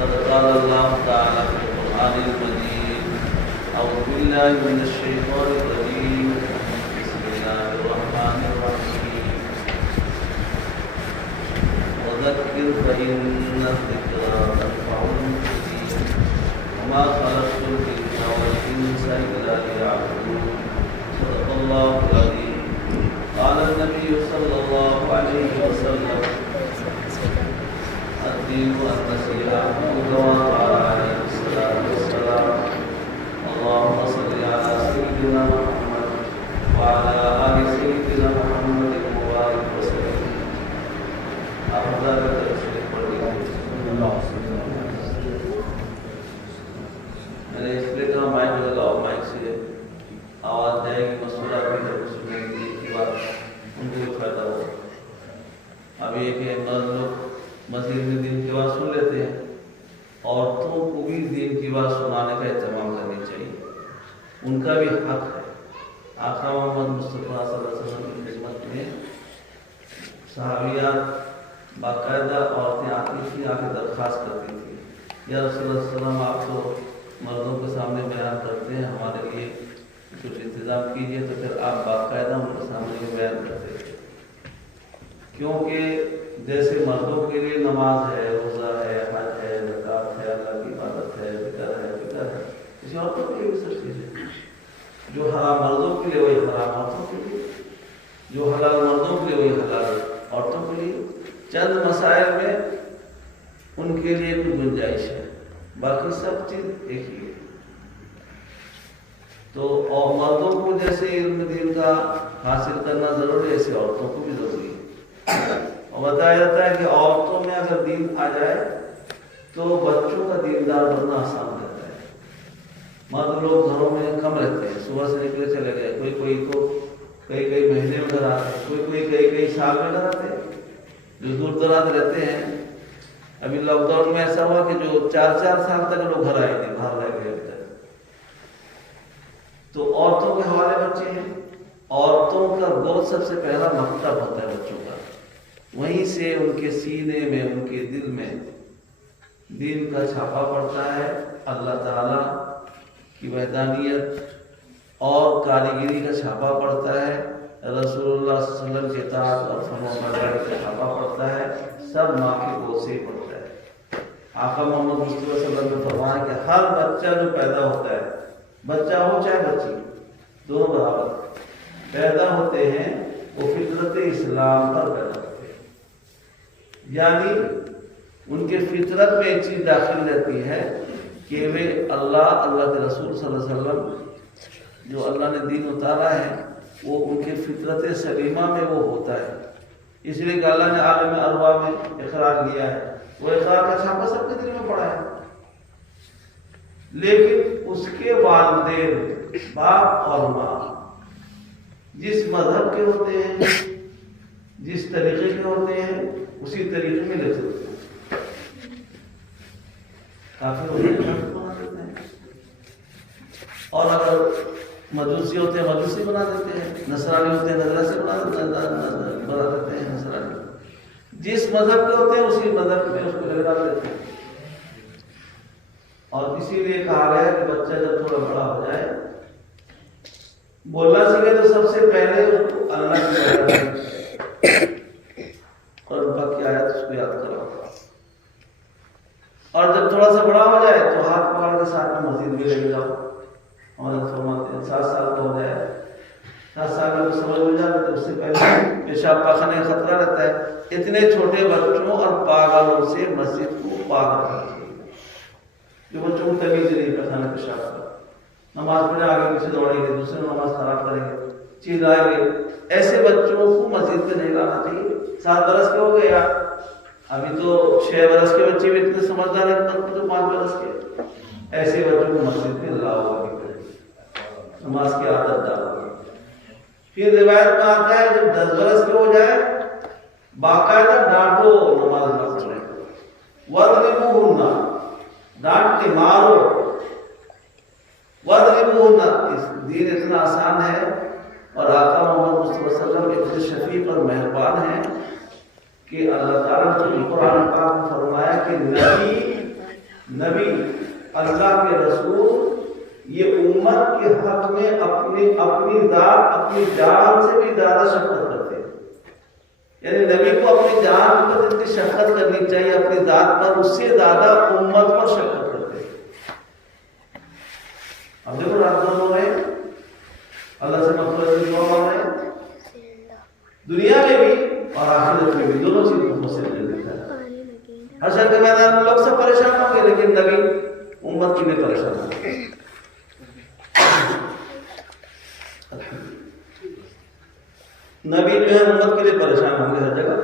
قد قال الله تعالى في القرآن المجيد أعوذ بالله من الشيطان الرجيم بسم الله الرحمن الرحيم وذكر فإن الذكرى تنفع المؤمنين وما خلقت الجن والإنس إلا ليعبدون صدق الله العظيم. قال النبي صلى الله عليه وسلم الدين النصيحة كما قال عليه الصلاة والسلام اللهم صل على سيدنا محمد وعلى آل سيدنا محمد وبارك وسلم. أفضل تشريف پڑھیے. میں نے اس لیے کہا مائک لگاؤ، مائک سے آواز جائے گی، مسئلہ بھی ہے سننے کی بات ان کو بھی فائدہ ہو. اب یہ کہ لوگ مسجد میں دین کی بات سن لیتے ہیں، عورتوں کو بھی دین کی بات سنانے کا اہتمام کرنی چاہیے، ان کا بھی حق ہے. آقا محمد مصطفیٰ صلی اللہ علیہ وسلم کی خدمت میں صحابیات باقاعدہ عورتیں آتی تھیں، آ کے درخواست کرتی تھیں یا رسول اللہ صلی اللہ علیہ وسلم آپ تو مردوں کے سامنے بیان کرتے ہیں، ہمارے لیے کچھ انتظام کیجیے. تو پھر آپ باقاعدہ ان کے سامنے بیان کرتے تھے، کیونکہ جیسے مردوں کے لیے نماز ہے، روزہ ہے، حج ہے، زکات ہے، اللہ کی عبادت ہے، ذکر ہے، فکر ہے، اسی عورتوں کے لیے بھی سب چیزیں جو حرام مردوں کے لیے وہی حرام عورتوں کے لیے، جو حلال مردوں کے لیے وہی حلال عورتوں کے لیے. چند مسائل میں ان کے لیے کوئی گنجائش ہے، باقی سب چیز ایک ہی ہے. تو اور مردوں کو جیسے علم دین کا حاصل کرنا ضروری ہے، ایسے عورتوں کو بھی ضروری ہے. اور بتایا جاتا ہے کہ عورتوں میں اگر دین آ جائے تو بچوں کا دیندار بننا آسان رہتا ہے. مرد لوگ گھروں میں کم رہتے ہیں، صبح سے نکلے چلے گئے، کوئی تو کئی مہینے میں گھر آتے ہیں، کوئی سال میں گھر آتے ہیں. جو دور دراز رہتے ہیں، ابھی لاک ڈاؤن میں ایسا ہوا کہ جو 4 سال تک لوگ گھر آئے نہیں، باہر رہ گئے ابھی تک. تو عورتوں کے حوالے بچے ہیں. عورتوں کا گود سب سے پہلا مکتب ہوتا ہے بچوں کا، وہیں سے ان کے سینے میں، ان کے دل میں دین کا چھاپا پڑتا ہے، اللہ تعالی کی وحدانیت اور کاریگری کا چھاپا پڑتا ہے، رسول اللہ صلی اللہ علیہ وسلم کے اطاعت اور فرمانبرداری کا چھاپا پڑتا ہے. سب ماں کے گود سے ہی پڑتا ہے. آقا محمد مصطفیٰ صلی اللہ علیہ وسلم نے فرمایا کہ ہر بچہ جو پیدا ہوتا ہے، بچہ ہو چاہے بچی، دونوں برابر پیدا ہوتے ہیں، وہ فطرت اسلام پر پیدا ہوتے ہیں. یعنی ان کے فطرت میں ایک چیز داخل رہتی ہے کہ وہ اللہ کے رسول صلی اللہ علیہ وسلم جو اللہ نے دین اتارا ہے وہ ان کے فطرت سلیمہ میں وہ ہوتا ہے. اس لیے کہ اللہ نے عالم ارواح میں اقرار لیا ہے، وہ اقرار کا چھاپا سب کے دل میں پڑا ہے. لیکن اس کے والدین، باپ اور ماں جس مذہب کے ہوتے ہیں، جس طریقے کے ہوتے ہیں، اسی طریقے میں لیتے ہوتے ہیں. کافی ہوتے ہیں اور اگر مجوسی ہوتے ہیں مجوسی بنا دیتے ہیں، نصرانی ہوتے ہیں نصرانی بنا دیتے ہیں نصرانی. جس مذہب کے ہوتے ہیں اسی مذہب میں اس کو لگا دیتے ہیں. اور اسی لیے کہا گیا ہے کہ بچہ جب تھوڑا بڑا ہو جائے، بولنا سیکھے تو سب سے پہلے اس کو اللہ کی اور رب کی آیت اس کو یاد کرو. اور جب تھوڑا سا بڑا ہو جائے تو ہاتھ پکڑ کے ساتھ میں مسجد بھی لے جاؤ. ہمارے فرماتے ہیں 7 سال کا ہو جائے، 7 سال میں سمجھ ہو جائے تو اس سے پہلے پیشاب پاخانے کا خطرہ رہتا ہے. اتنے چھوٹے بچوں اور پاگلوں سے مسجد کو پاک رکھنا چاہیے، جو بچوں کو تمیز نہیں پاخانے پیشاب کا. نماز پڑھے آگے پیچھے دوڑیں گے، دوسرے نماز خراب کریں گے، چلائیں گے. ایسے بچوں کو مسجد میں نہیں لانا چاہیے. 7 برس کے ہو گئے یار، ابھی تو 6 برس کے بچے بھی اتنے سمجھدار ہیں تو 5 برس کے. ایسے بچوں کو مسجد میں لاؤ، نماز کی عادت ڈالو. پھر روایت میں آتا ہے جب 10 برس کے ہو جائے باقاعدہ ڈانٹو، نماز نہ پڑھے. وَاضْرِبُوهُنَّ، ڈانٹ کے مارو. وَاضْرِبُوهُنَّ، دین اتنا آسان ہے اور آقا محمد مصطفیٰ صلی اللہ علیہ وسلم اتنے شفیق اور مہربان ہیں کہ اللہ تعالیٰ نے قرآن پاک میں فرمایا کہ نبی نبی اللہ کے رسول یہ امت کے حق میں اپنی ذات اپنی جان سے بھی زیادہ شفقت کرتے ہیں. یعنی نبی کو اپنی جان پر جتنی شفقت کرنی چاہیے اپنی ذات پر اس سے زیادہ امت پر شفقت کرتے ہیں. اب دیکھو رات دونوں ہے اللہ سے مغفرت کی دعا مانگ رہے ہیں دنیا میں بھی اور آخرت میں بھی دونوں چیز کو مسئلہ لے لیتا ہے. حشر کے میدان میں لوگ سب پریشان ہوں گے لیکن نبی امت کی بھی پریشان ہوں گے. نبی جو ہے امت کے لیے پریشان ہوں گے ہر جگہ.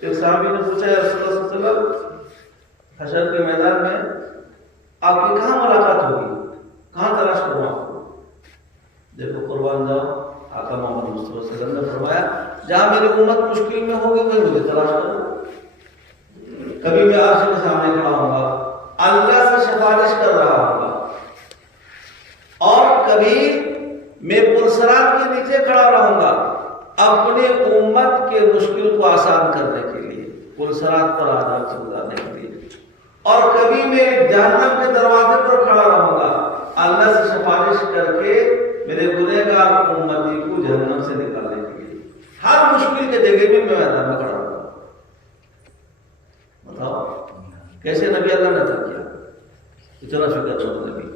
ایک صحابی نے پوچھا یا رسول اللہ صلی اللہ علیہ وسلم حشر کے میدان میں آپ کی کہاں ملاقات ہوگی کہاں تلاش کروں آپ کو. دیکھو قربان جاؤ آقا محمد مصطفیٰ صلی اللہ علیہ وسلم نے فرمایا جہاں میری امت مشکل میں ہوگی وہیں مجھے تلاش کرو. کبھی میں عرش کے سامنے کھڑا ہوں گا اللہ سے سفارش کر رہا ہوں گا اور کبھی میں پلسرات کے نیچے کھڑا رہوں گا اپنے امت کے مشکل کو آسان کرنے کے لیے پلسرات پر آزاد سے گزارنے کے لیے. اور کبھی میں جہنم کے دروازے پر کھڑا رہوں گا اللہ سے سفارش کر کے میرے گنہگار امتی کو جہنم سے نکالنے کے لیے. ہر مشکل کے جگہ میں میدان میں کھڑا ہوں. بتاؤ کیسے نبی اللہ نے عطا کیا اتنا فکر مند نبی.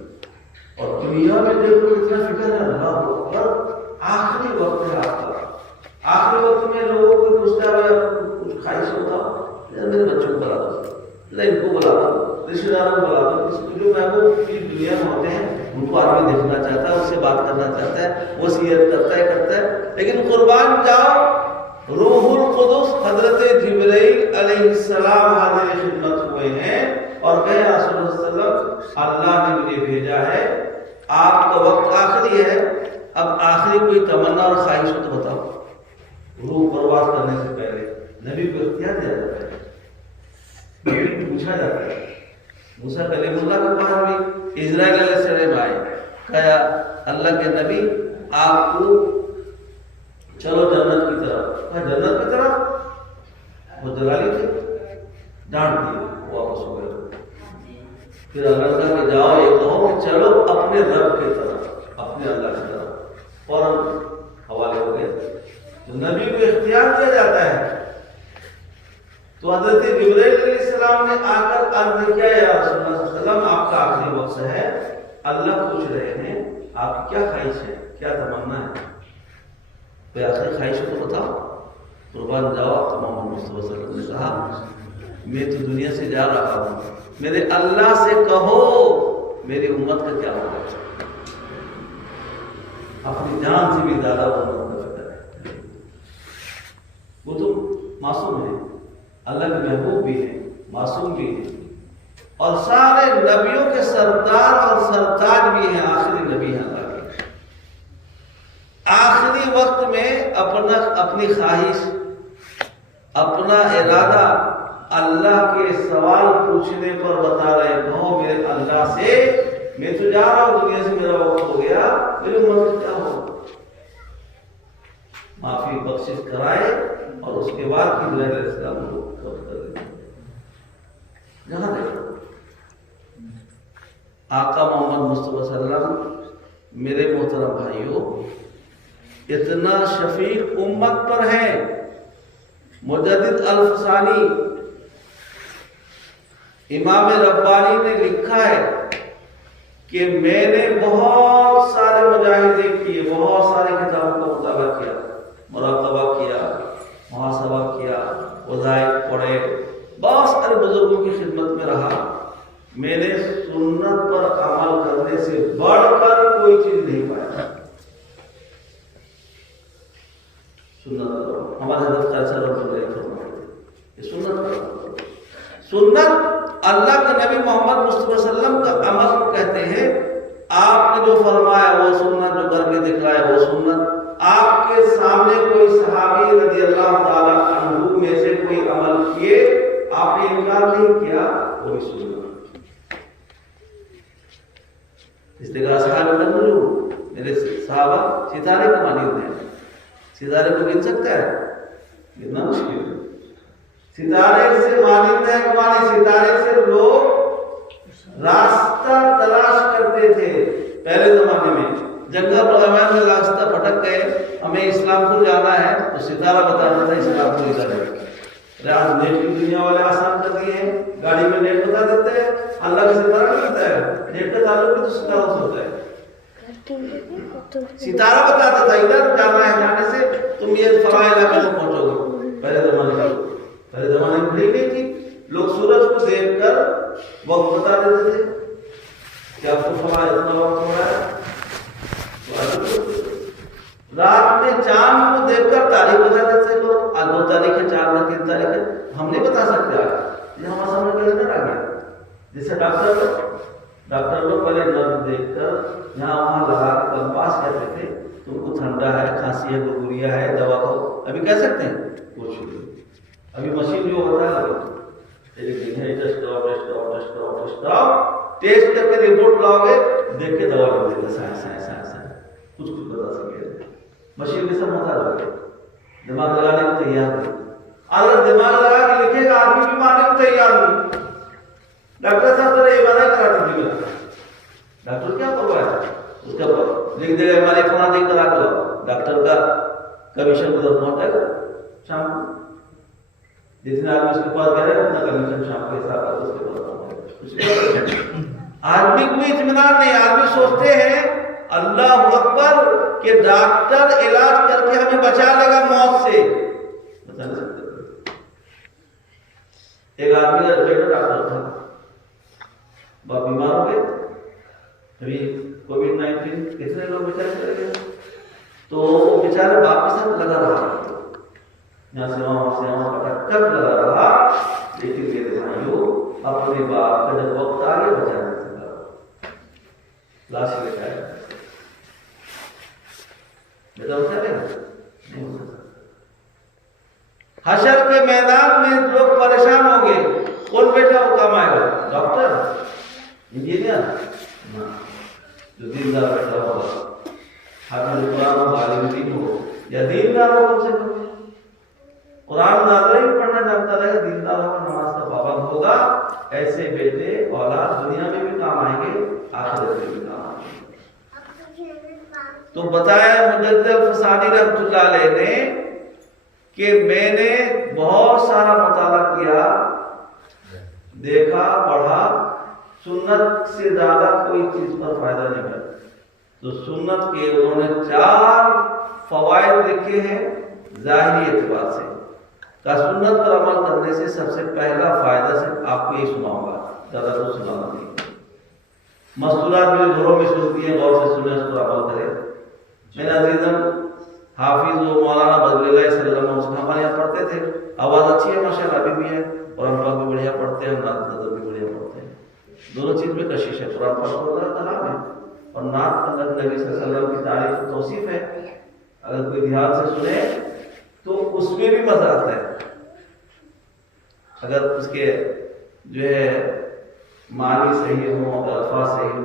اور دنیا میں دیکھو اتنا فکر ہے اللہ اکبر. آخری وقت ہے آپ کا. آخری وقت میں لوگوں کو پوچھتا ہے کچھ خواہش ہوتا میرے بچوں کو بلا دو ان کو بلا دو رشتے داروں کو بلا دو جو محبوب کی دنیا میں ہوتے ہیں ان کو آدمی دیکھنا چاہتا ہے اس سے بات کرنا چاہتا ہے وصیت کرتا ہے لیکن قربان جاؤ روح القدس حضرت جبرائیل علیہ السلام حاضر خدمت ہوئے ہیں اور کہے رسول اللہ صلی اللہ علیہ وسلم اللہ نے مجھے بھیجا ہے آپ کا وقت آخری ہے اب آخری کوئی تمنا اور خواہش ہو تو بتاؤ. روح پرواز کرنے سے پہلے نبی کو اختیار دیا جاتا ہے نبی کو پوچھا جاتا ہے. موسیٰ کلیم اللہ کے پاس بھی اسرائیل علیہ السلام آئے کہا اللہ کے نبی آپ کو چلو جنت کی طرف. کہا جنت کی طرف وہ جلالی تھے ڈانٹ دیے واپس ہو گئے. پھر اللہ کہا کہ جاؤ یہ کہو کہ چلو اپنے رب کی طرف اپنے اللہ کی طرف فوراً حوالے ہو گئے. تو نبی کو اختیار دیا جاتا ہے. تو حضرت جبرائیل علیہ السلام نے آ کر عرض کیا یا رسول اللہ صلی اللہ علیہ وسلم آپ کا آخری وقت ہے اللہ پوچھ رہے ہیں آپ کی کیا خواہش ہے کیا تمنا ہے. کوئی آخری خواہش ہو تو بتاؤ. قربان جاؤ آقا محمد مصطفیٰ صلی اللہ علیہ وسلم نے کہا میں تو دنیا سے جا رہا ہوں میرے اللہ سے کہو میری امت کا کیا ہوگا. اپنی جان سے بھی زیادہ وہ تو معصوم ہے اللہ کے محبوب بھی ہیں معصوم بھی ہیں اور سارے نبیوں کے سردار اور سرتاج بھی ہیں. آخری نبی ہیں اللہ کے. آخری وقت میں اپنی خواہش اپنا ارادہ اللہ کے سوال پوچھنے پر بتا رہے کہو میرے اللہ سے میں تو جا رہا ہوں دنیا سے میرا وقت ہو گیا میرے امت کیا ہو معافی بخشش کرائے اور اس کے بعد جبرائیل علیہ السلام کو قبض کر دیں. جہاں دیکھو آقا محمد مصطفیٰ صلی اللہ علیہ وسلم میرے محترم بھائیوں اتنا شفیق امت پر ہے. مجدد الفسانی امام ربانی نے لکھا ہے کہ میں نے بہت سارے مجاہدے کیے بہت سارے کتابوں کا مطالعہ کیا مراقبہ کیا محاسبہ کیا وظائف پڑھے بہت سارے بزرگوں کی خدمت میں رہا. میں نے سنت پر عمل کرنے سے بڑھ کر کوئی چیز نہیں پایا. سنت ہمارے حضرت قیصر رحمۃ اللہ علیہ یہ سنت اللہ کے نبی محمد مصطفیٰ صلی اللہ علیہ وسلم کا عمل کو کہتے ہیں. آپ نے جو فرمایا وہ سنت جو کر کے دکھلایا وہ سنت. آپ کے سامنے کوئی صحابی رضی اللہ تعالیٰ عنہ میں سے کوئی عمل کیے آپ نے انکار نہیں کیا وہ بھی سنت. اس لیے صحابہ میرے صحابہ ستارے کو مانند ہیں. ستارے کو گن سکتا ہے گننا مشکل ہے. ستارے سے مانند ہے کمانے ستارے سے لوگ راستہ تلاش کرتے تھے پہلے زمانے میں. جنگل پر میں راستہ بھٹک گئے, ہمیں اسلام پور جانا ہے تو ستارہ بتانا تھا اسلام پور ادھر ہے. آج نیٹ کی دنیا والے آسان کر دیے ہیں, گاڑی میں نیٹ بتا دیتے ہیں, اللہ کا ستارہ نہیں ہوتا ہے, نیٹ کا تعلق بھی تو ستارہ سے ہوتا ہے. ستارہ بتاتا تھا ادھر جانا ہے, جانے سے تم یہ فلاں علاقے میں پہنچو گے. پہلے زمانے میں بھیڑ نہیں تھی, لوگ سورج کو دیکھ کر وقت بتا دیتے تھے کہ آپ کو فلاں اتنا وقت ہو رہا ہے. رات میں چاند کو دیکھ کر تاریخ بتا دیتے لوگ, آج 2 تاریخ ہے, 4 ہے, 3 تاریخ ہے, ہم نہیں بتا سکتے. آج یہ ہمارا سمجھ کے اندر آ گیا. جیسے ڈاکٹر لوگ پہلے نظر دیکھ کر یہاں وہاں لگا کر کمپاس کہتے تھے, تم کو ٹھنڈا ہے, کھانسی ہے, گلگریا ہے, دوا کھاؤ. ابھی کہہ سکتے ہیں کچھ نہیں. ابھی مشین جو ہوتا ہے ٹیسٹ کر کے رپورٹ لاؤ گے, دیکھ کے دوا لکھ دے گا. سائنس کچھ بتا سکے. مشین کے سب محتاج ہو گئے, دماغ لگانے کو تیار نہیں. اگر دماغ لگا کے لکھے گا آدمی بھی ماننے کو تیار نہیں. ڈاکٹر صاحب ذرا ایم آر آئی کرا دیجیے گا, ڈاکٹر کیا کروایا اس کا لکھ دے گا ایم آر آئی فلاں دن کرا کے لاؤ. ڈاکٹر کا کمیشن ادھر پہنچے گا شام کو, جتنے آدمی اس کے پاس گئے اتنا کمیشن شام کے حساب اس کے پاس پہنچے گا. آدمی کو اطمینان نہیں, آدمی سوچتے ہیں اللہ اکبر کہ ڈاکٹر علاج کر کے ہمیں بچا لے گا موت سے. بچا نہیں سکتے. ایک آدمی کا بیٹا ڈاکٹر تھا, باپ بیمار ہو گئے, ابھی کووڈ-19 کتنے لوگ بیچارے چلے گئے, تو وہ بیچارے باپ کے ساتھ لگا رہا, یہاں سے وہاں پٹک لگا رہا. لیکن میرے بھائیوں, اپنے باپ کا جب وقت آ گیا بچا نہیں سکا, لاش لے کے آیا. بیٹا اٹھا لے نہیں اٹھا سکتا. حشر کے میدان میں لوگ پریشان ہوں گے, کون بیٹا وہ کام آئے گا؟ ڈاکٹر, انجینئر, جو دیندار بیٹا ہوگا, حافظ قرآن ہو, عالم دین ہو, یا دیندار ہو. کم سے کم قرآن نازل ہی پڑھنا جانتا رہے, دیندار ہوگا, نماز کا پابند ہوگا. ایسے بیٹے اولاد دنیا میں بھی کام آئیں گے, آخرت میں بھی کام آئیں گے. تو بتایا مجدد الفسانی رحمۃ اللہ علیہ نے کہ میں نے بہت سارا مطالعہ کیا, دیکھا, پڑھا, سنت سے زیادہ کوئی چیز پر فائدہ نہیں ملا. تو سنت کے انہوں نے 4 فوائد لکھے ہیں ظاہری اعتبار سے. کہ سنت پر عمل کرنے سے سب سے پہلا فائدہ سے آپ کو یہ سناؤں گا, زیادہ تو سنانا نہیں. مستورات میرے گھروں میں سنتی ہیں, غور سے سنیں, اس پر عمل کریں. میرے عزیزم حافظ و مولانا بدر اللہ صلی اللہ علیہ وسلم ہمارے یہاں پڑھتے تھے, آواز اچھی ہے ماشاءاللہ, ابھی بھی ہے. قرآن پاک بھی بڑھیا پڑھتے ہیں, نعت نظر بھی بڑھیا پڑھتے ہیں. دونوں چیز میں کشش ہے. قرآن پاک اللہ کا کلام ہے, اور نعت اللہ نبی صلی اللہ علیہ وسلم کی تعریف و توصیف ہے. اگر کوئی دھیان سے سنے تو اس میں بھی مزہ آتا ہے, اگر اس کے جو ہے معنی صحیح ہو, الفاظ صحیح ہو.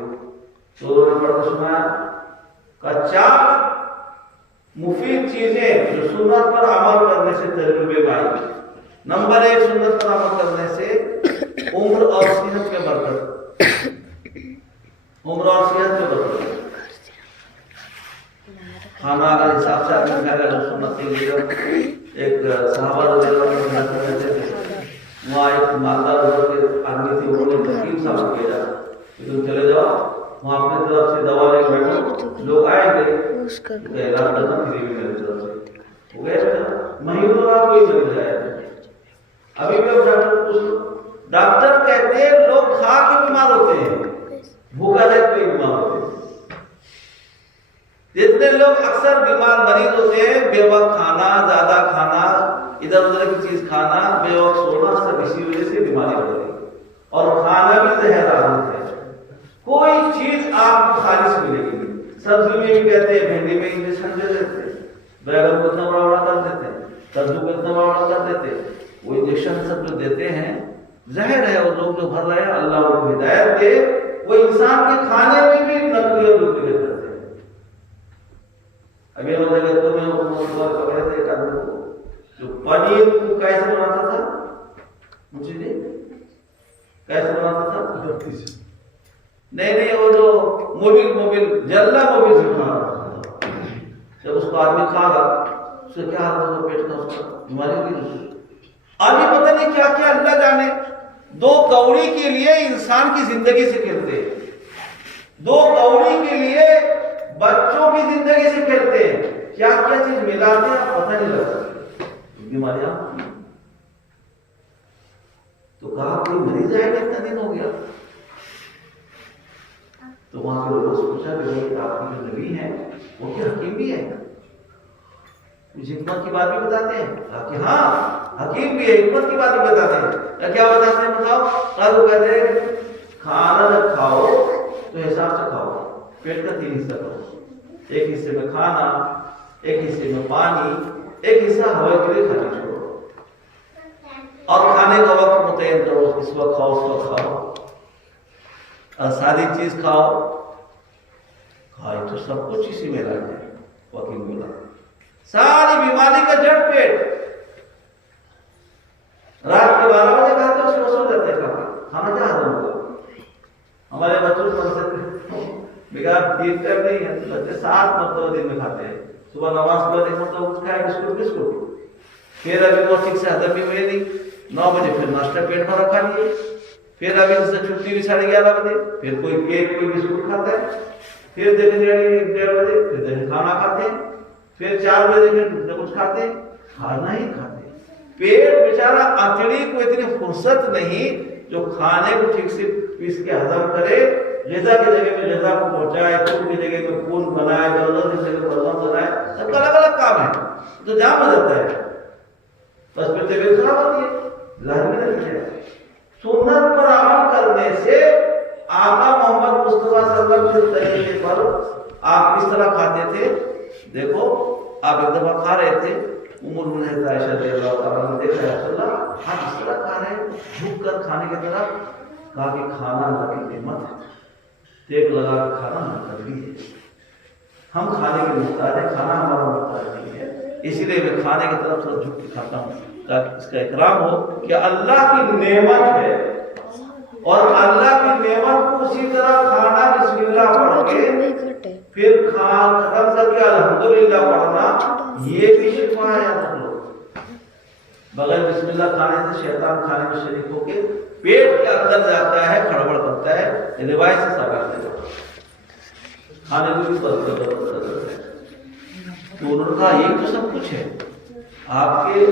تو انہوں نے پڑھنا سنایا کہ 4 مفید چیزیں جو سنت پر عمل کرنے سے تجربے میں آئی. نمبر 1, سنت پر عمل کرنے سے عمر اور صحت میں برکت. عمر اور صحت میں برکت. کھانا اگر حساب سے آدمی کھائے گا, سنت کے لیے ایک صحابہ رضی اللہ عنہ رہتے تھے, وہاں ایک مالدار آدمی تھے, انہوں نے حکیم صاحب کیا جا کہ تم چلے جاؤ وہاں اپنے طرف سے دوا لے کے بیٹھو, لوگ آئیں گے علاج کرنا فری میں میری طرف سے. ہو گیا مہینوں رات کوئی چل جائے. ابھی بھی ڈاکٹر کہتے ہیں لوگ کھا کے بیمار ہوتے ہیں, بھوکا رہ کے بیمار ہوتے ہیں. جتنے لوگ اکثر بیمار مریض ہوتے ہیں, بے وقت کھانا, زیادہ کھانا, ادھر ادھر کی چیز کھانا, بے وقت سونا, سب اسی وجہ سے بیماری ہو رہی ہے. اور کھانا بھی زہر عادت ہے. کوئی چیز آپ کو خالص ملے گی نہیں. سبزی میں بھی کہتے ہیں, بھنڈی میں انجیکشن دے دیتے ہیں, بیگن کو اتنا بڑا بڑا کر دیتے ہیں, کدو کو اتنا بڑا بڑا کر دیتے ہیں. وہ انجیکشن سب جو دیتے ہیں زہر ہے, اور لوگ جو بھر رہے ہیں, اللہ ان کو ہدایت دے, وہ انسان کے کھانے میں بھی نقلی اور ڈپلیکیٹ کرتے ہیں. ابھی ہم جگہ میں پکڑے تھے ایک آدمی کو جو پنیر کو کیسے بناتا تھا, مجھے نہیں کیسے بناتا تھا, نہیں وہ جو موبل جلا موبل سے کھانا، جب اس کو آدمی کھا گا اس سے کیا حالت ہوگا پیٹ کا، اس کا بیماری ہوگی۔ آدمی پتہ نہیں کیا کیا اللہ جانے، 2 کوڑی کے لیے انسان کی زندگی سے کھیلتے ہیں، 2 کوڑی کے لیے بچوں کی زندگی سے کھیلتے ہیں، کیا کیا چیز ملاتے ہیں پتہ نہیں لگتا، بیماریاں۔ تو کہا کوئی مریض ہے کہ اتنا دن ہو گیا؟ تو وہاں کے لوگوں سے پوچھا کہ آپ کی جو نبی ہیں وہ کیا حکیم بھی ہے؟ کچھ حکمت کی بات بھی بتاتے ہیں؟ کہا کہ ہاں حکیم بھی ہے، حکمت کی بات بھی بتاتے ہیں۔ کیا بتاتے ہیں بتاؤ؟ کہا وہ کہتے ہیں کھانا جب کھاؤ تو حساب سے کھاؤ، پیٹ کا 3 حصہ کرو، ایک حصے میں کھانا، ایک حصے میں پانی، ایک حصہ ہوا کے لیے کھانا چھوڑو، اور کھانے کا وقت متعین کرو، اس وقت کھاؤ اس وقت کھاؤ، اور ساری چیز کھاؤ۔ کھائی تو سب کچھ اسی میں رہتے ہیں۔ وکیل بولا ساری بیماری کا جڑ پیٹ، رات کے 12 بجے کھاتے اس کو سو جاتے ہیں، کھانا کیا ہضم ہوگا؟ ہمارے بچوں کو بگاڑ 3 ٹائم نہیں ہے، بچے 7 مرتبہ دن میں کھاتے ہیں، صبح نماز کے بعد 1 مرتبہ کچھ کھایا بسکٹ، پھر ابھی وہ ٹھیک سے ہضم بھی ہوئے نہیں، 9 بجے پھر ناشتہ پیٹ بھرا کھا لیے، پھر ابھی سے چھٹی بھی 11:30 بجے، پھر کوئی کیک کوئی بسکٹ کھاتا ہے، پھر دیکھیں 1:30 بجے پھر کھانا کھاتے ہیں، پھر 4 بجے پھر کچھ کھاتے ہیں، کھانا ہی کھاتے ہیں۔ پیٹ بیچارہ انتڑی کو اتنی فرصت نہیں جو کھانے کو ٹھیک سے پیس کے ہضم کرے، غذا کی جگہ میں غذا کو پہنچائے، خون کی جگہ میں خون بنائے، بلغم کی جگہ بلغم بنائے، سب کا الگ الگ کام ہے، تو جام ہو جاتا ہے، بس پھر طبیعت خراب ہوتی ہے، ظاہر بھی نہیں ہے۔ سنت پر عمل کرنے سے آقا محمد مصطفیٰ صلی اللہ علیہ وسلم کے طریقے پر آپ کس طرح کھاتے تھے؟ دیکھو آپ ایک دفعہ کھا رہے تھے، عمر عائشہ رضی اللہ تعالیٰ نے دیکھا رسول اللہ آپ اس طرح کھا رہے ہیں، جھک کر کھانے کی طرف، کہا کہ کھانا اللہ کی نعمت ہے، دیکھ لگا کہ کھانا مقدری ہے، ہم کھانے کے محتاج ہیں، کھانا ہمارا محتاج نہیں ہے، اسی لیے میں کھانے کی طرف تھوڑا جھک کے کھاتا ہوں تاکہ اس کا اکرام ہو کہ اللہ کی نعمت ہے، اور اللہ کی نعمت کو اسی طرح کھانا بسم اللہ پڑھ کے پھر ختم کر کے الحمدللہ پڑھنا، یہ بھی شفا ہے۔ بغیر بسم اللہ کھانے سے شیطان کھانے میں شریک ہو کے پیٹ کے اندر جاتا ہے، کھڑبڑ کرتا ہے، یہ روایت سے ثابت ہے، کھانے کو بھی بدل ہے۔ تو انہوں نے کہا یہ تو سب کچھ ہے، آپ کے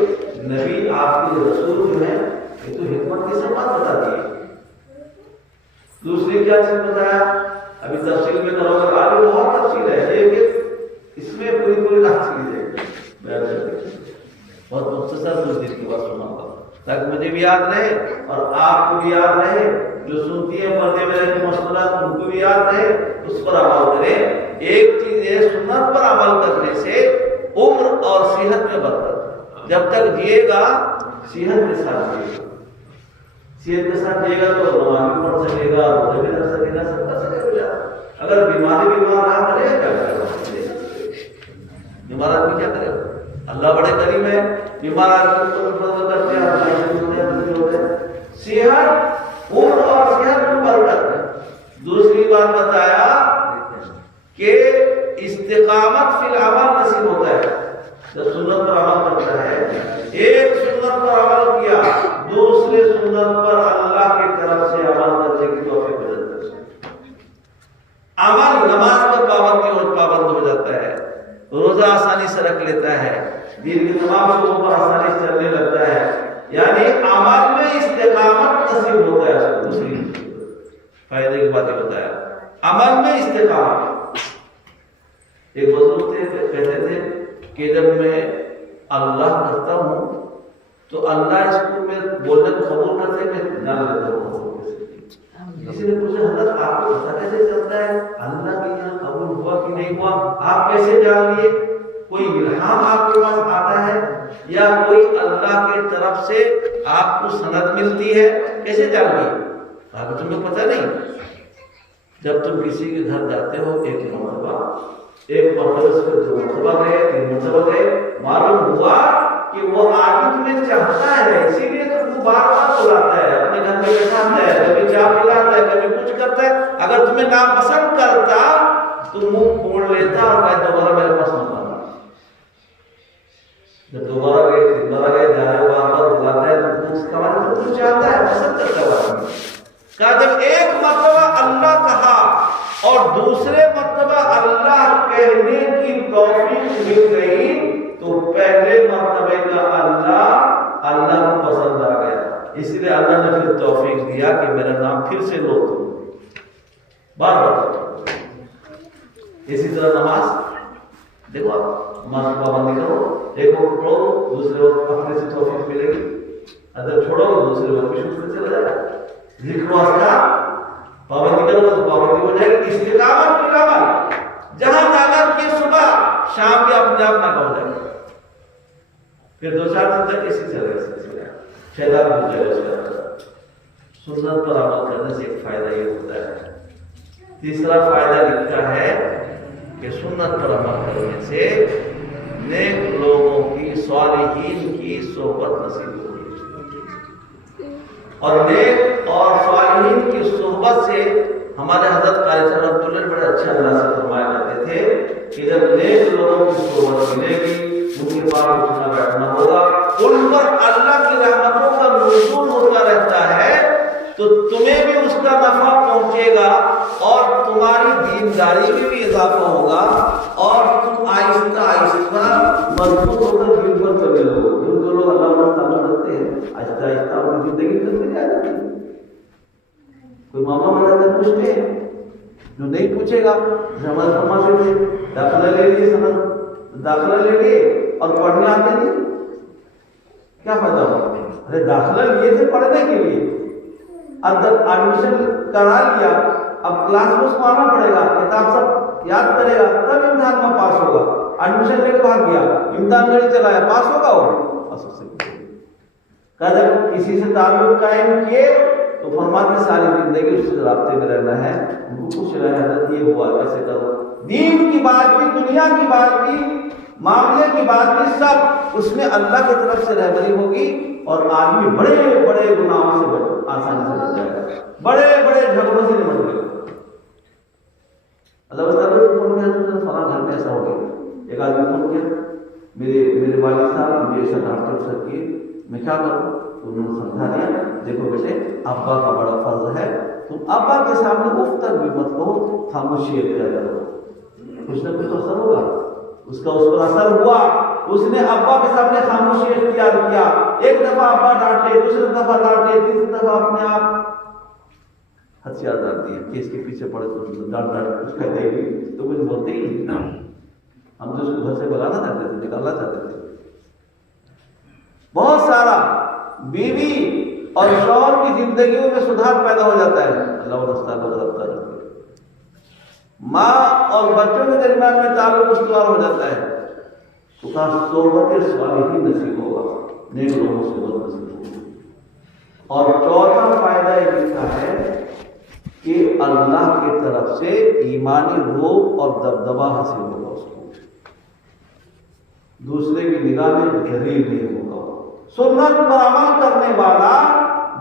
نبی آپ کے رسول جو ہیں یہ تو حکمت کی سب بات بتا دی۔ دوسری کیا چیز بتایا؟ ابھی تفصیل میں کرو گے، آگے بہت تفصیل ہے، لیکن اس میں پوری تفصیل ہے، بہت مختصر کچھ دن کی بات سناؤں گا تاکہ مجھے بھی یاد رہے اور آپ کو بھی یاد رہے، جو سنتی ہے پردے میں رہ کے مشغولات ان کو بھی یاد رہے، اس پر عمل کرے۔ ایک چیز ہے سنت پر عمل کرنے سے عمر اور صحت میں برکت، جب تک جیے گا صحت کے ساتھ جیے گا، صحت کے ساتھ جیے گا تو نماز بھی پڑھ سکے گا، روزے بھی رکھ سکے گا، سب کر سکے گا۔ اگر بیمار رہا کرے گا کیا کرے گا؟ بیمار آدمی کیا کرے گا؟ اللہ بڑے کریم ہے، بیمار آدمی کو فضل کرتے ہیں، صحت عمر اور صحت میں برکت ہے۔ دوسری بات بتایا کہ استقامت فی العمل نصیب ہوتا ہے، جب سنت پر عمل کرتا ہے، ایک سنت پر عمل کیا، دوسرے سنت پر اللہ کی طرف سے عمل کرنے کی توفیق ہو جاتی ہے۔ عمل نماز پر پابند ہو جاتا ہے، روزہ آسانی سے رکھ لیتا ہے، دین کے تمام شعبوں پر آسانی سے چلنے لگتا ہے، یعنی عمل میں استقامت نصیب ہوتا ہے۔ دوسری فائدے کی باتیں بتایا، عمل میں استقامت۔ ایک بزرگ تھے کہتے تھے کہ جب میں اللہ کرتا ہوں تو اللہ اس کو میں بولنے کو قبول کرتے ہیں، میں جان لیتا ہوں قبول کیسے۔ کسی نے پوچھا حضرت آپ کو پتہ کیسے چلتا ہے اللہ کے یہاں قبول ہوا کہ نہیں ہوا، آپ کیسے جان لیے؟ کوئی الہام آپ کے پاس آتا ہے یا کوئی اللہ کی طرف سے آپ کو سند ملتی ہے، کیسے جان لیے؟ کہا کہ تمہیں پتہ نہیں، جب تم کسی کے گھر جاتے ہو ایک مرتبہ سے 2 مرتبہ گئے، 3 مرتبہ گئے، معلوم ہوا کہ وہ آدمی تمہیں چاہتا ہے، اسی لیے تم کو بار بار بلاتا ہے، اپنے گھر میں بٹھاتا ہے، کبھی چائے پلاتا ہے، کبھی کچھ کرتا ہے. اگر تمہیں ناپسند کرتا تو منہ پھوڑ لیتا اور میں دوبارہ میرے پاس مت آنا. جب دوبارہ گئے تیسرا گئے جانے بار بار بلاتا ہے تو اس کا مطلب تو چاہتا ہے، پسند کرتا ہے. کہا جب ایک مرتبہ اللہ کہا اور دوسرے مرتبہ اللہ کہنے کی توفیق مل گئی تو پہلے مرتبے کا اللہ کو پسند آ گیا. اس لیے اللہ نے پھر توفیق دیا کہ میرا نام پھر سے لو تم بار بار. اسی طرح نماز دیکھو، آپ نماز پابندی کرو، ایک وقت پڑھو، دوسرے وقت اپنے سے توفیق ملے گی. اگر چھوڑو دوسرے وقت بھی شکر سے چلا جائے. ذکر و اذکار پابندی کرو تو پابندی ہو جائے گی. استقامت کی عمل جہاں جانا کہ صبح شام کے اپنے آپ نہ ہو جائے. پھر 2-4 دن تک اسی طرح سے شیطان ہو جائے. اس کا سنت پر عمل کرنے سے ایک فائدہ یہ ہوتا ہے. تیسرا فائدہ لکھتا ہے کہ سنت پر عمل کرنے سے نیک لوگوں کی، صالحین کی صحبت نصیب ہوگی. اور نیک اور صالحین کی صحبت سے ہمارے حضرت قاری صاحب رحمۃ اللہ بڑے اچھے اللہ سے فرمایا کرتے تھے کہ جب نیک لوگوں کی صحبت ملے گی، ان کے پاس اٹھنا بیٹھنا ہوگا، ان پر اللہ کی رحمتوں کا نزول ہوتا رہتا ہے، تو تمہیں بھی اس کا نفع پہنچے گا اور تمہاری دینداری میں بھی اضافہ ہوگا اور تم آہستہ آہستہ مضبوط ہو کر دین پر چلے لوگ. جو لوگ اللہ کا تعلق رکھتے ہیں آہستہ آہستہ ان کی زندگی چلتی جائے گی. کوئی معاملہ بڑا تک پوچھتے ہیں، جو نہیں پوچھے گا ہمارے سماج سے داخلہ لے لیے، سمجھ داخلہ لے لیے اور پڑھنے آتے نہیں، کیا فائدہ ہوگا؟ ارے داخلہ لیے تھے پڑھنے کے لیے، اب جب ایڈمیشن کرا لیا اب کلاس میں اس کو آنا پڑے گا، کتاب سب یاد کرے گا تب امتحان میں پاس ہوگا. ایڈمیشن لے کے بھاگ گیا، امتحان نہیں چلایا، پاس ہوگا وہ بس اس سے. جب کسی سے تعلق قائم کیے تو فرماتے ساری زندگی اس سے رابطے میں رہنا ہے، ان کو کچھ حضرت یہ ہوا کیسے کرو، دین کی بات بھی، دنیا کی بات بھی، معاملے کی بات بھی، سب اس میں اللہ کی طرف سے رہبری ہوگی اور آدمی بڑے بڑے گناہوں سے آسانی سے بچ جائے گا، بڑے بڑے جھگڑوں سے نمٹ گئے. اللہ تعالیٰ کو فون کیا تو فلاں گھر میں ایسا ہو گیا. ایک آدمی فون کیا، میرے والد صاحب مجھے ایسا ڈاکٹر صاحب کی، میں کیا کروں؟ انہوں نے سمجھا دیا، دیکھو بیٹے ابا کا بڑا فرض ہے، تم ابا کے سامنے گفتگو بھی مت کرو، خاموشی اختیار کرو. کچھ نہ کچھ اثر ہوگا. اس پر اثر ہوا. اس نے ابا کے سامنے خاموشی اختیار کیا. ایک دفعہ ابا ڈانٹے، دوسری دفعہ ڈانٹے، تیسری دفعہ اپنے آپ ہتھیار ڈال دیے کہ اس کے پیچھے پڑے تو ڈانٹ کچھ کہتے ہی تو کچھ بولتے ہی نہیں. ہم تو اس کو گھر سے بگانا چاہتے تھے، نکالنا چاہتے تھے. بہت سارا بیوی اور شوہر کی زندگیوں میں سدھار پیدا ہو جاتا ہے. اللہ کو رفتار رکھے. ماں اور بچوں کے درمیان میں تعلق استوار ہو جاتا ہے تو کہاں صحبت صالحین نصیب ہوگا، نیک لوگوں سے صحبت نصیب ہوگی. اور چوتھا فائدہ یہ لکھا ہے کہ اللہ کی طرف سے ایمانی روح اور دبدبہ حاصل ہوگا. اس کو دوسرے کی نگاہ میں ذلیل نہیں ہوگا. سنت پر عمل کرنے والا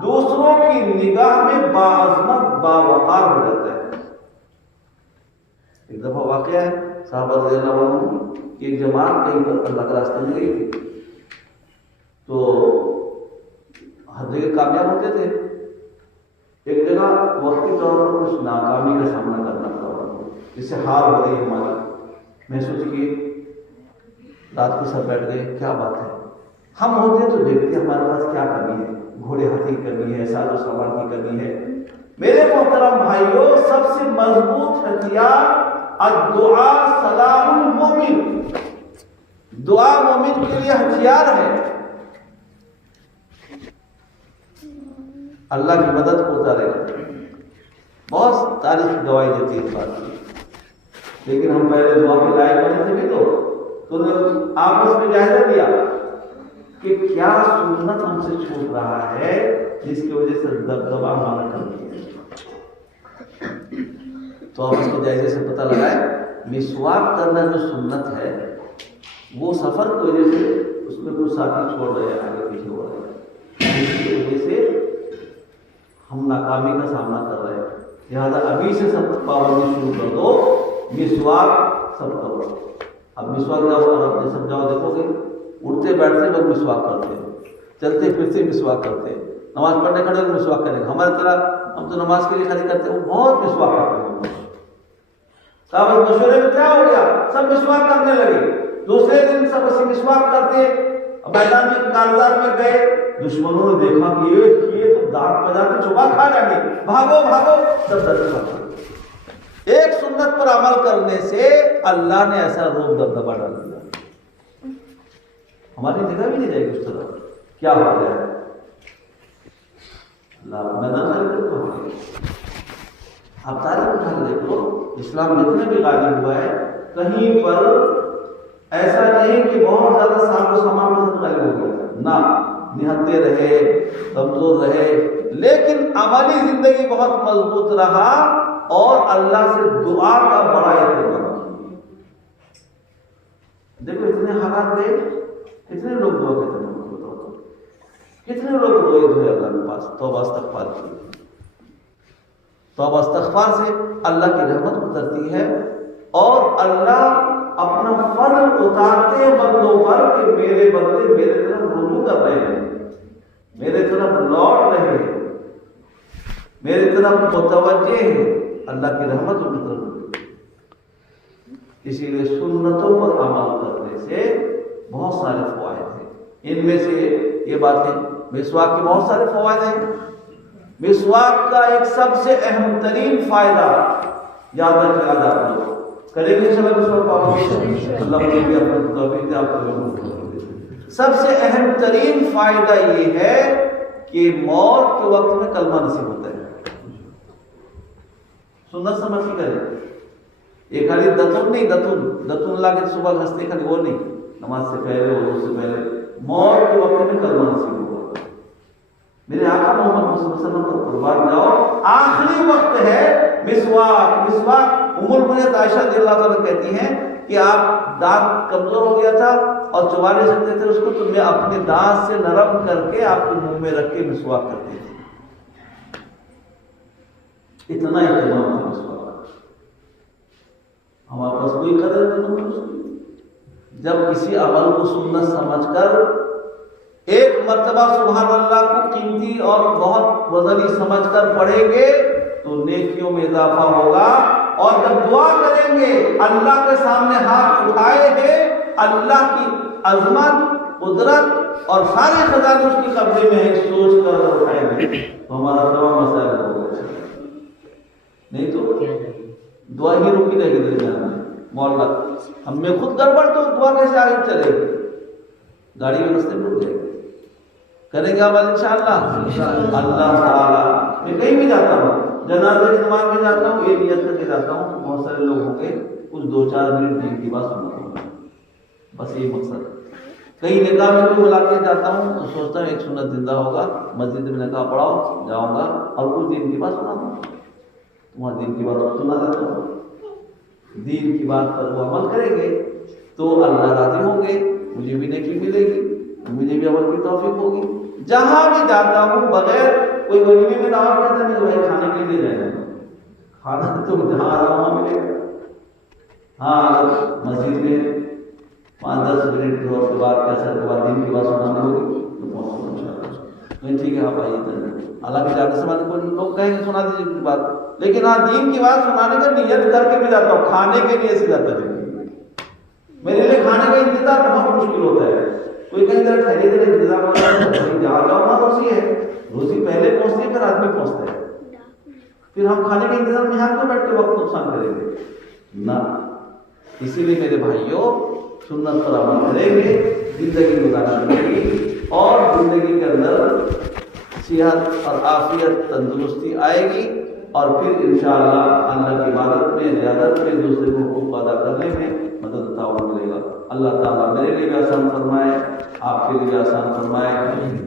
دوسروں کی نگاہ میں باعظمت باوقار ہو جاتا ہے. ایک دفعہ واقعہ ہے صحابہ رضی اللہ عنہ کی ایک جماعت کہیں پر اللہ کا راستہ میں گئی تھی تو ہر جگہ کامیاب ہوتے تھے. ایک جگہ وقتی طور پر کچھ ناکامی کا سامنا کرنا پڑا، جس سے ہار ہو رہی ہماری. محسوس کیے، رات کو سب بیٹھ گئے، کیا بات ہے؟ ہم ہوتے تو دیکھتے ہمارے پاس کیا کمی ہے، گھوڑے ہاتھی کی کمی ہے، ساز و سامان کی کمی ہے. میرے محترم بھائیوں، سب سے مضبوط ہتھیار الدعاء سلاح المومن، دعا مومن کے لیے ہتھیار ہے. اللہ کی مدد کو اتارے گا. بہت تاریخ گواہی دیتی ہے اس بات کی. لیکن ہم پہلے دعا کے لائق بنے تھے بھی تو نے آپس میں جائزہ دیا کہ کیا سنت ہم سے چھوٹ رہا ہے جس کی وجہ سے دبدبا ہمارا کم ہے. تو ہم اس کو جائزے سے پتہ لگائے مسواک کرنا جو سنت ہے وہ سفر کی وجہ سے اس میں کچھ ساتھی چھوڑ رہے ہیں، آگے پیچھے ہو رہے ہیں. کی وجہ سے ہم ناکامی کا سامنا کر رہے ہیں. لہٰذا ابھی سے سب پابندی شروع کر دو. مسواک سب کرو. اب مسواک جاؤ اور سب جاؤ دیکھو گے اٹھتے بیٹھتے لوگ مسواک کرتے ہیں, چلتے پھرتے مسواک کرتے ہیں, نماز پڑھنے کھڑے ہوئے مسواک کریں گے. ہماری طرح ہم تو نماز کے لیے خالی کرتے ہیں, وہ بہت مسواک کرتے ہیں. صاحب مشورے میں کیا ہو گیا, سب مسواک کرنے لگے. دوسرے دن سب اسی مسواک کرتے, میدان میں کاروبار میں گئے, دشمنوں نے دیکھا کہ یہ تو دانت بجاتے چوبا کھا جائیں گے, بھاگو بھاگو, سب درد. ایک سنت پر عمل کرنے سے اللہ نے ایسا روب دبدبا ڈال دیا, ہماری جگہ بھی نہیں جائے گی اس طرح. کیا ہو گیا ہے اللہ میدان. آپ تاریخ اٹھا کے دیکھ لو, اسلام جتنے بھی غالب ہوا ہے کہیں پر ایسا نہیں کہ بہت زیادہ سال و سامان کے ساتھ غالب ہو گیا نہ, نہتے رہے, کمزور رہے, لیکن عملی زندگی بہت مضبوط رہا اور اللہ سے دعا کا بڑا اہتمام. دیکھو اتنے حالات گئے, کتنے لوگ دعا کرتے ہیں, کتنے لوگ روئے دھوئے اللہ کے پاس توبہ استغفار کی. توبہ استغفار سے اللہ کی رحمت اترتی ہے اور اللہ اپنا فضل اتارتے ہیں بندوں پر کہ میرے بندے میرے طرف رجوع کر رہے ہیں, میرے طرف لوٹ رہے ہیں, میرے طرف متوجہ ہیں. اللہ کی رحمت ان کی طرف. اسی لیے سنتوں پر عمل کرنے سے بہت سارے فوائد ہیں. ان میں سے یہ باتیں, مسواک کے بہت سارے فوائد ہیں. مسواک کا ایک سب سے اہم ترین فائدہ یاد رکھیں, یاد آپ لوگ کریں گے اللہ مجھے اپنے توفیق دے, آپ کو سب سے اہم ترین فائدہ یہ ہے کہ موت کے وقت میں کلمہ نصیب ہوتا ہے. سنت سمجھ کے کریں. یہ خالی دتن نہیں, دتن لا کے صبح گھستے خالی وہ نہیں, نماز سے پہلے وضو سے پہلے موت کے وقت میں کلمہ نصیب ہوگا. میرے آقا محمد صلی اللہ علیہ وسلم پر قربان جاؤ, آخری وقت ہے مسواک. مسواک ام المؤمنین عائشہ رضی اللہ تعالیٰ کہتی ہیں کہ آپ دانت کمزور ہو گیا تھا اور چبا نہیں سکتے تھے اس کو, تو میں اپنے دانت سے نرم کر کے آپ کے منہ میں رکھ کے مسواک کرتی تھی. اتنا اہتمام تھا مسواک. ہمارے پاس کوئی قدر نہیں. جب کسی عمل کو سنت سمجھ کر ایک مرتبہ سبحان اللہ کو قیمتی اور بہت وزنی سمجھ کر پڑھیں گے تو نیکیوں میں اضافہ ہوگا. اور جب دعا کریں گے اللہ کے سامنے ہاتھ اٹھائے ہیں, اللہ کی عظمت, قدرت اور سارے خزانے اس کی قبضے میں ہے, سوچ کر اٹھائیں گے تو ہمارا تمام مسائل ہوگا. نہیں تو دعا ہی رکی رہے گی درمیان میں. مولا ہم میں خود گڑبڑ تو دعا کیسے آگے چلے گی, گاڑی میں رستے میں رک جائے گی. کریں گے عمل انشاءاللہ. اللہ تعالیٰ میں کہیں بھی جاتا ہوں, جنازے کی نماز میں جاتا ہوں, یہ نیت کر کے جاتا ہوں بہت سارے لوگ ہوں گے کچھ 2-4 منٹ دین کی بات سنتا ہوں, بس یہی مقصد. کہیں نکاح میں بھی بلا کے جاتا ہوں تو سوچتا ہوں ایک سنت زندہ ہوگا, مسجد میں نکاح پڑھاؤ, جاؤں گا اور کچھ دین کی بات سناتا ہوں. وہاں دین کی بات سنا جاتا ہوں. دین کی بات پر وہ عمل کریں گے تو اللہ راضی ہوں گے, مجھے بھی نیکی ملے گی, مجھے بھی عمل کی توفیق ہوگی. جہاں بھی جاتا ہوں بغیر کوئی ولیمے میں دعوت کرتا نہیں, بھائی کھانے کے لیے جائیں گے, کھانا تو جہاں آ رہا وہاں ملے گا. ہاں مسجد میں 5-10 منٹ دور کے بعد کیسر کے بعد دین کی بات سنانی ہوگی تو پہنچنا انشاءاللہ. ٹھیک ہے آپ آئیے. حالانکہ جانے سے بعد کوئی لوگ کہیں گے سنا دیجیے بات, لیکن ہاں دین کی بات سنانے کا نیت کر کے بھی جاتا ہوں. کھانے کے لیے سے جاتا ہے, میرے لیے کھانے کا انتظار بہت مشکل ہوتا ہے. کوئی کہیں ذرا ٹھہرے ذرا انتظام ہوتا ہے, جا رہا ہوں روزی ہے, روزی پہلے پہنچتی ہے پھر آدمی پہنچتا ہے. پھر ہم کھانے کے انتظام میں یہاں کیوں بیٹھ کے وقت نقصان کریں گے نہ. اسی لیے میرے بھائیوں سنت پر عمل کریں گے, زندگی گزارنے گی اور زندگی کے اندر صحت اور عافیت تندرستی آئے گی, اور پھر انشاءاللہ اللہ کی عبادت میں, عبادت میں, دوسرے کو حقوق ادا کرنے میں مدد تعاون ملے گا. اللہ تعالیٰ میرے لیے بھی آسان فرمائے, آپ کے لیے بھی آسان فرمائے,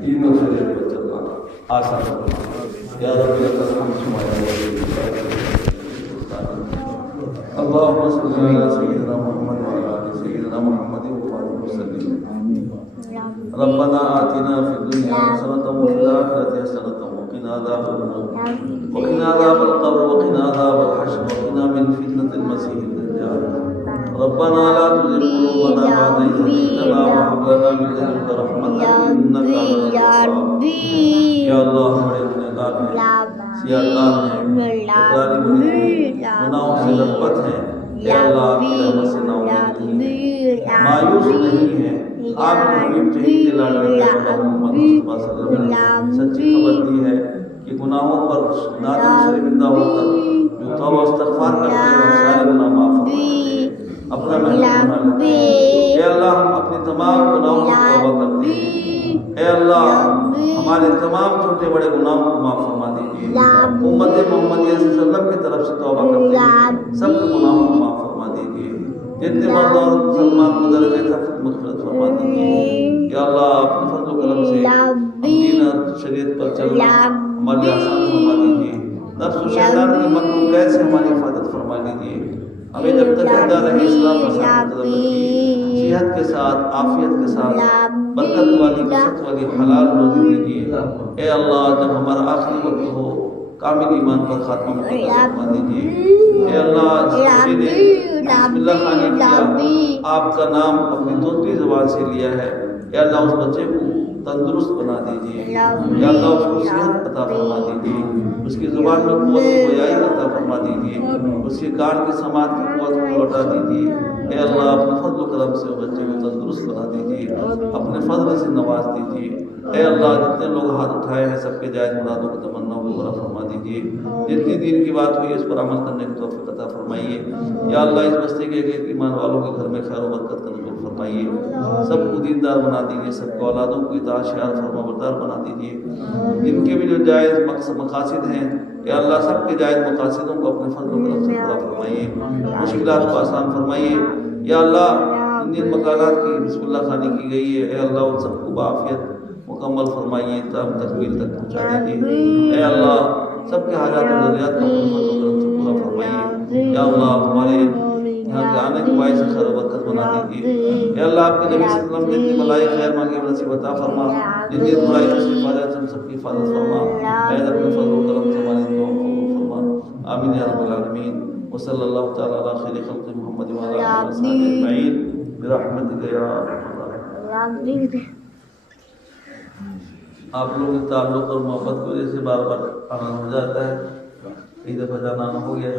تینوں سے لے کر چلنا آسان فرمائے. یا رب اللهم صل على سيدنا محمد وعلى آل سيدنا محمد وبارك وسلم. ربنا آتنا في الدنيا حسنة وفي الآخرة حسنة وقنا عذاب النار وقنا عذاب القبر وقنا عذاب الحشر وقنا من فتنة المسيح الدجال ربنا لا تزغ قلوبنا بعد إذ هديتنا وهب لنا من لدنك رحمة إنك أنت الوهاب یا اللہ ہمارے گنہگار ہیں سیاہکار ہیں اقراری بری ہیں گناہوں سے لطپت ہیں اے اللہ آپ کی رحمت سے نا امید نہیں ہیں مایوس نہیں ہیں آپ کے حبیب چہیتے لاڈلے پیغمبر محمد مصطفیٰ صلی اللہ علیہ وسلم سچی خبر دی ہے کہ گناہوں پر نادم شرمندہ ہو کر جو توبہ استغفار کرتے ہیں وہ سارے گناہ معاف فرما دیتے ہیں اپنا محبوب بنا لیتے ہیں اے اللہ ہم اپنے تمام گناہوں سے توبہ کرتے ہیں اے اللہ ہمارے تمام چھوٹے بڑے گناہوں کو معاف فرما دیجیے امت محمدیہ صلی اللہ علیہ وسلم کی طرف سے توبہ کرتے ہیں سب کے گناہوں کو معاف فرما دیجیے جتنے مرد اور مسلمان کو درجہ تک مغفرت فرما دیجیے یا اللہ اپنے فضل و کرم سے دین اور شریعت پر چلنا ہمارے آسان فرما دیجیے نفس و شیطان کے مکر قید سے ہماری حفاظت فرما دیجیے ہمیں جب تک زندہ رہے اسلام کا ساتھ رکھیے صحت کے ساتھ عافیت کے ساتھ برکت والی وسعت والی حلال روزی دیجیے اے اللہ جب ہمارا آخری وقت ہو کامل ایمان پر خاتمہ مقدس فرما دیجیے اے اللہ جس بچے نے بسم اللہ خانی کیا آپ کا نام اپنی دوسری زبان سے لیا ہے اے اللہ اس بچے کو تندرست بنا دیجیے یا اللہ اس کو صحت عطا فرما دیجیے اس کی زبان میں قوت گویائی عطا فرما دیجیے اس کے کان کی سماعت کی قوت کو لوٹا دیجیے اے اللہ اپنے فضل و کرم سے بچے کو تندرست بنا دیجیے اپنے فضل سے نواز دیجیے اے اللہ جتنے لوگ ہاتھ اٹھائے ہیں سب کے جائز مرادوں کو تمناؤں کو پورا فرما دیجیے جتنی دین کی بات ہوئی اس پر عمل کرنے کی توفیق عطا فرمائیے یا اللہ اس بستی کے ایک ایمان والوں کے گھر میں خیر و برکت کا نزول فرمائیے سب کو دیندار بنا دیجیے سب کو اولادوں کو اطاعت شعار فرما بردار بنا دیجیے جن کے بھی جو جائز مقاصد ہیں یا اللہ سب کے جائز مقاصدوں کو اپنے فضل و کرم سے پورا فرمائیے مشکلات کو آسان فرمائیے یا اللہ جن مکانات کی بسم اللہ خانی کی گئی ہے اے اللہ ان سب کو بعافیت مکمل فرمائیے تام تکمیل تک پہنچا دیجیے اے اللہ سب کے حاجات و ضروریات کو اپنے فضل و کرم سے پورا فرمائیے یا اللہ ہمارے یہاں کے آنے کے باعث خیر و برکت بنا دیجیے اے اللہ آپ کے نبی صلی اللہ علیہ وسلم جتنی بلائی خیر مانگے نصیب عطا فرما جتنی برائی سے حفاظت ہم سب کی حفاظت فرما اے اپنے فضل و کرم سے ہماری دعاؤں کو قبول فرما آمین یا رب العالمین وصلی اللہ تعالی علی خیر خلق محمد وعلی آلہ وصحبہ اجمعین برحمتک یا ارحم الراحمین۔ آپ لوگوں کے تعلق اور محبت کی وجہ سے بار بار آنا ہو جاتا ہے، کئی دفعہ جانا ہو گیا